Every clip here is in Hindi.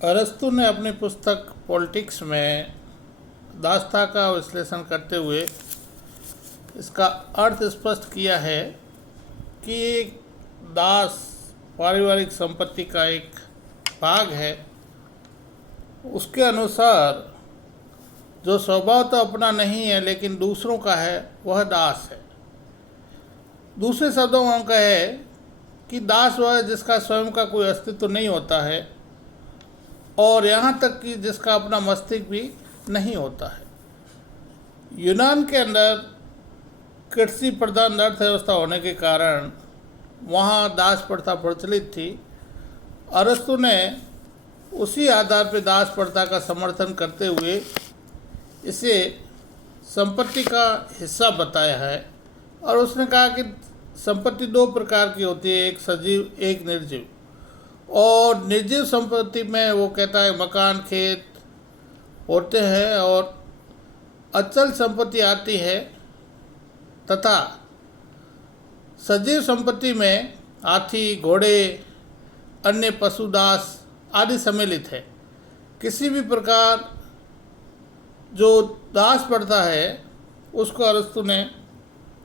अरस्तु ने अपनी पुस्तक पॉलिटिक्स में दासता का विश्लेषण करते हुए इसका अर्थ स्पष्ट किया है कि दास पारिवारिक संपत्ति का एक भाग है। उसके अनुसार जो स्वभाव तो अपना नहीं है लेकिन दूसरों का है वह दास है। दूसरे शब्दों में हम कहें कि दास वह है जिसका स्वयं का कोई अस्तित्व नहीं होता है और यहाँ तक कि जिसका अपना मस्तिष्क भी नहीं होता है। यूनान के अंदर कृषि प्रधान अर्थव्यवस्था होने के कारण वहाँ दास प्रथा प्रचलित थी। अरस्तु ने उसी आधार पर दास प्रथा का समर्थन करते हुए इसे संपत्ति का हिस्सा बताया है और उसने कहा कि संपत्ति दो प्रकार की होती है, एक सजीव एक निर्जीव। और निर्जीव संपत्ति में वो कहता है मकान खेत होते हैं और अचल संपत्ति आती है, तथा सजीव संपत्ति में हाथी घोड़े अन्य पशुदास आदि सम्मिलित है। किसी भी प्रकार जो दास प्रथा है उसको अरस्तु ने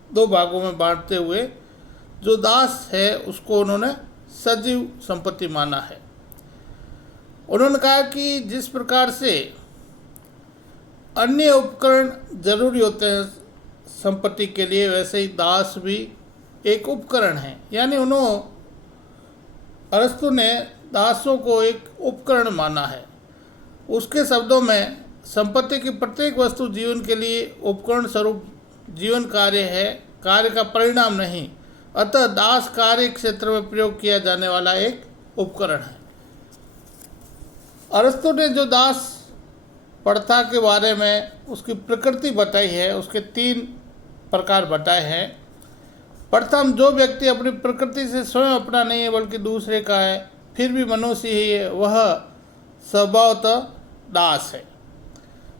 दो भागों में बांटते हुए जो दास है उसको उन्होंने सजीव संपत्ति माना है। उन्होंने कहा कि जिस प्रकार से अन्य उपकरण जरूरी होते हैं संपत्ति के लिए, वैसे ही दास भी एक उपकरण है। यानी अरस्तु ने दासों को एक उपकरण माना है। उसके शब्दों में संपत्ति की प्रत्येक वस्तु जीवन के लिए उपकरण स्वरूप जीवन कार्य है, कार्य का परिणाम नहीं। अतः दास कार्य क्षेत्र में प्रयोग किया जाने वाला एक उपकरण है। अरस्तु ने जो दास प्रथा के बारे में उसकी प्रकृति बताई है, उसके 3 प्रकार बताए हैं। प्रथम, जो व्यक्ति अपनी प्रकृति से स्वयं अपना नहीं है बल्कि दूसरे का है, फिर भी मनुष्य ही है, वह स्वभावतः दास है।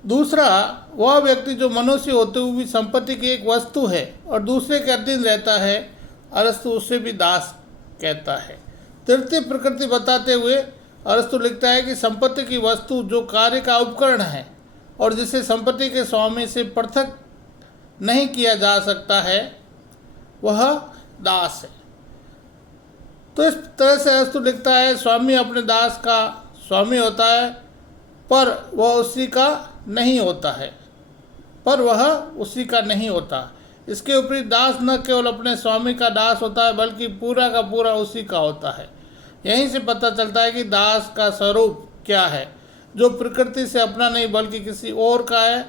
दूसरा, वह व्यक्ति जो मनुष्य होते हुए भी संपत्ति की एक वस्तु है और दूसरे के अधीन रहता है, अरस्तु उससे भी दास कहता है। तृतीय प्रकृति बताते हुए अरस्तु लिखता है कि संपत्ति की वस्तु जो कार्य का उपकरण है और जिसे संपत्ति के स्वामी से पृथक नहीं किया जा सकता है, वह दास है। तो इस तरह से अरस्तु लिखता है, स्वामी अपने दास का स्वामी होता है पर वह उसी का नहीं होता इसके ऊपर दास न केवल अपने स्वामी का दास होता है बल्कि पूरा का पूरा उसी का होता है। यहीं से पता चलता है कि दास का स्वरूप क्या है, जो प्रकृति से अपना नहीं बल्कि किसी और का है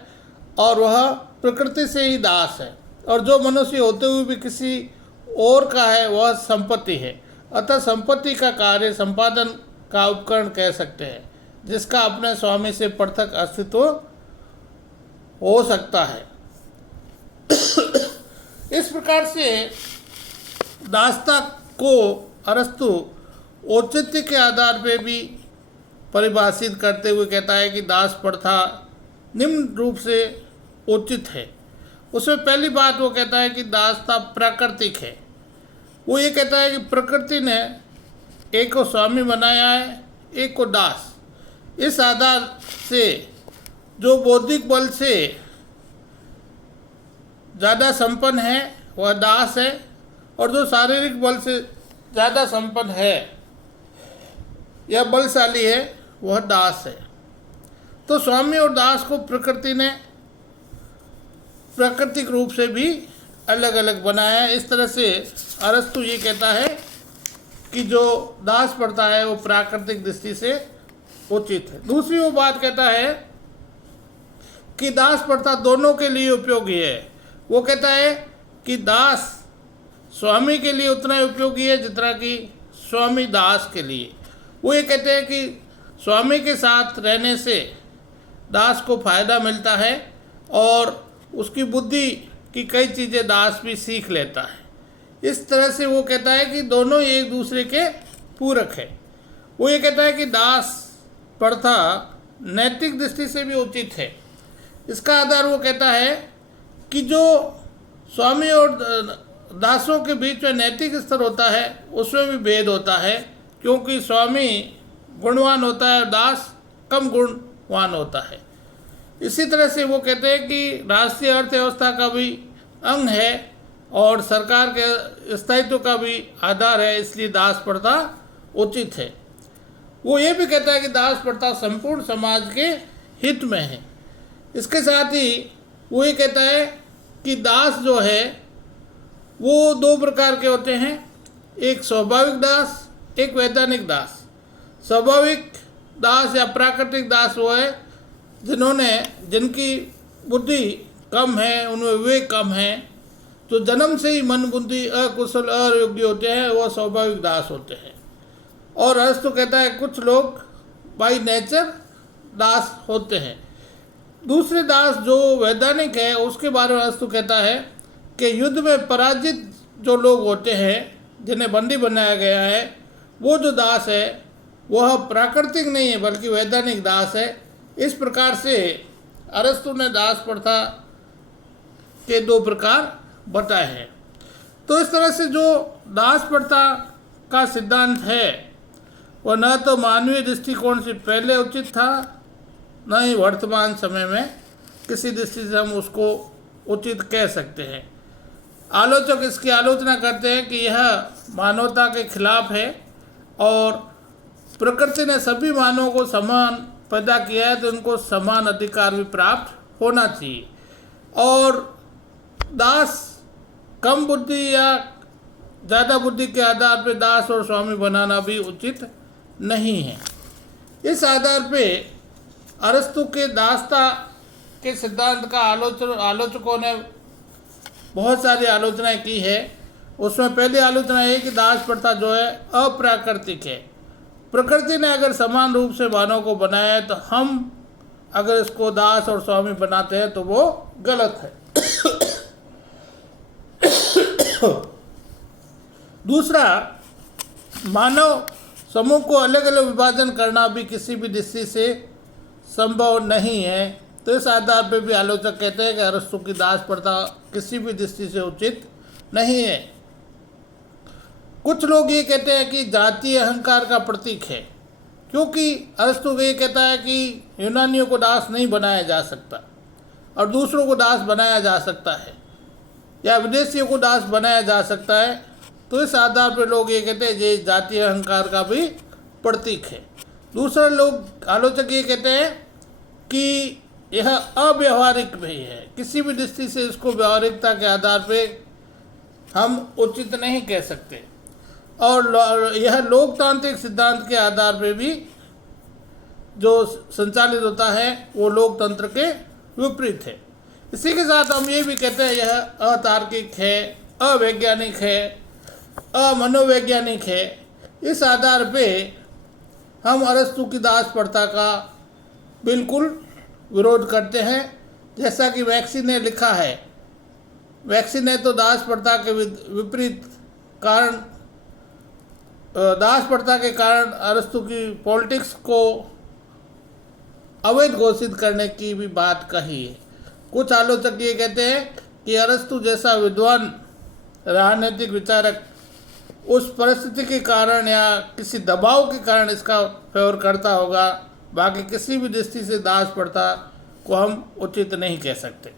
और वह प्रकृति से ही दास है। और जो मनुष्य होते हुए भी किसी और का है वह संपत्ति है। अतः संपत्ति का कार्य संपादन का उपकरण कह सकते हैं, जिसका अपने स्वामी से पृथक अस्तित्व हो सकता है। इस प्रकार से दासता को अरस्तु औचित्य के आधार पर भी परिभाषित करते हुए कहता है कि दास प्रथा निम्न रूप से उचित है। उसमें पहली बात वो कहता है कि दासता प्राकृतिक है। वो ये कहता है कि प्रकृति ने एक को स्वामी बनाया है, एक को दास। इस आधार से जो बौद्धिक बल से ज़्यादा संपन्न है वह दास है और जो शारीरिक बल से ज़्यादा संपन्न है या बलशाली है वह दास है। तो स्वामी और दास को प्रकृति ने प्राकृतिक रूप से भी अलग अलग बनाया है। इस तरह से अरस्तु ये कहता है कि जो दास प्रथा है वो प्राकृतिक दृष्टि से उचित है। दूसरी वो बात कहता है कि दास प्रथा दोनों के लिए उपयोगी है। वो कहता है कि दास स्वामी के लिए उतना ही उपयोगी है जितना कि स्वामी दास के लिए। वो ये कहते हैं कि स्वामी के साथ रहने से दास को फायदा मिलता है और उसकी बुद्धि की कई चीज़ें दास भी सीख लेता है। इस तरह से वो कहता है कि दोनों एक दूसरे के पूरक है। वो ये कहता है कि दास प्रथा नैतिक दृष्टि से भी उचित है। इसका आधार वो कहता है कि जो स्वामी और दासों के बीच में नैतिक स्तर होता है उसमें भी भेद होता है, क्योंकि स्वामी गुणवान होता है और दास कम गुणवान होता है। इसी तरह से वो कहते हैं कि राष्ट्रीय अर्थव्यवस्था का भी अंग है और सरकार के स्थायित्व का भी आधार है, इसलिए दास प्रथा उचित है। वो ये भी कहता है कि दास प्रथा संपूर्ण समाज के हित में है। इसके साथ ही वो ये कहता है कि दास जो है वो दो प्रकार के होते हैं, एक स्वाभाविक दास, एक वैधानिक दास। स्वाभाविक दास या प्राकृतिक दास वो है जिनकी बुद्धि कम है, उनमें विवेक कम है, जो जन्म से ही मन बुद्धि अकुशल अयोग्य होते हैं, वो स्वाभाविक दास होते हैं। और अरस्तु कहता है कुछ लोग बाई नेचर दास होते हैं। दूसरे दास जो वैधानिक है उसके बारे में अरस्तु कहता है कि युद्ध में पराजित जो लोग होते हैं जिन्हें बंदी बनाया गया है, वो जो दास है वह प्राकृतिक नहीं है बल्कि वैधानिक दास है। इस प्रकार से अरस्तु ने दास प्रथा के दो प्रकार बताए हैं। तो इस तरह से जो दास प्रथा का सिद्धांत है वह न तो मानवीय दृष्टिकोण से पहले उचित था, न ही वर्तमान समय में किसी दृष्टि से हम उसको उचित कह सकते हैं। आलोचक इसकी आलोचना करते हैं कि यह मानवता के खिलाफ है और प्रकृति ने सभी मानवों को समान पैदा किया है तो उनको समान अधिकार भी प्राप्त होना चाहिए, और दास कम बुद्धि या ज़्यादा बुद्धि के आधार पर दास और स्वामी बनाना भी उचित नहीं है। इस आधार पे अरस्तु के दासता के सिद्धांत का आलोचकों ने बहुत सारी आलोचनाएं की है। उसमें पहली आलोचना है कि दास प्रथा जो है अप्राकृतिक है। प्रकृति ने अगर समान रूप से मानव को बनाया है तो हम अगर इसको दास और स्वामी बनाते हैं तो वो गलत है। दूसरा, मानव समूह को अलग अलग विभाजन करना भी किसी भी दृष्टि से संभव नहीं है। तो इस आधार पर भी आलोचक कहते हैं कि अरस्तु की दास प्रथा किसी भी दृष्टि से उचित नहीं है। कुछ लोग ये कहते हैं कि जातीय अहंकार का प्रतीक है, क्योंकि अरस्तु ये कहता है कि यूनानियों को दास नहीं बनाया जा सकता और दूसरों को दास बनाया जा सकता है या विदेशियों को दास बनाया जा सकता है। तो इस आधार पर लोग ये कहते हैं ये जातीय अहंकार का भी प्रतीक है। दूसरे लोग आलोचक ये कहते हैं कि यह अव्यवहारिक भी है, किसी भी दृष्टि से इसको व्यवहारिकता के आधार पे हम उचित नहीं कह सकते, और यह लोकतांत्रिक सिद्धांत के आधार पे भी जो संचालित होता है वो लोकतंत्र के विपरीत है। इसी के साथ हम ये भी कहते हैं यह अतार्किक है, अवैज्ञानिक है, अमनोवैज्ञानिक है। इस आधार पे हम अरस्तु की दास प्रथा का बिल्कुल विरोध करते हैं। जैसा कि वैक्सी ने लिखा है, वैक्सी ने तो दास प्रथा के विपरीत कारण, दास प्रथा के कारण अरस्तु की पॉलिटिक्स को अवैध घोषित करने की भी बात कही है। कुछ आलोचक ये कहते हैं कि अरस्तु जैसा विद्वान राजनीतिक विचारक उस परिस्थिति के कारण या किसी दबाव के कारण इसका फेवर करता होगा, बाकी किसी भी दृष्टि से दास प्रथा को हम उचित नहीं कह सकते।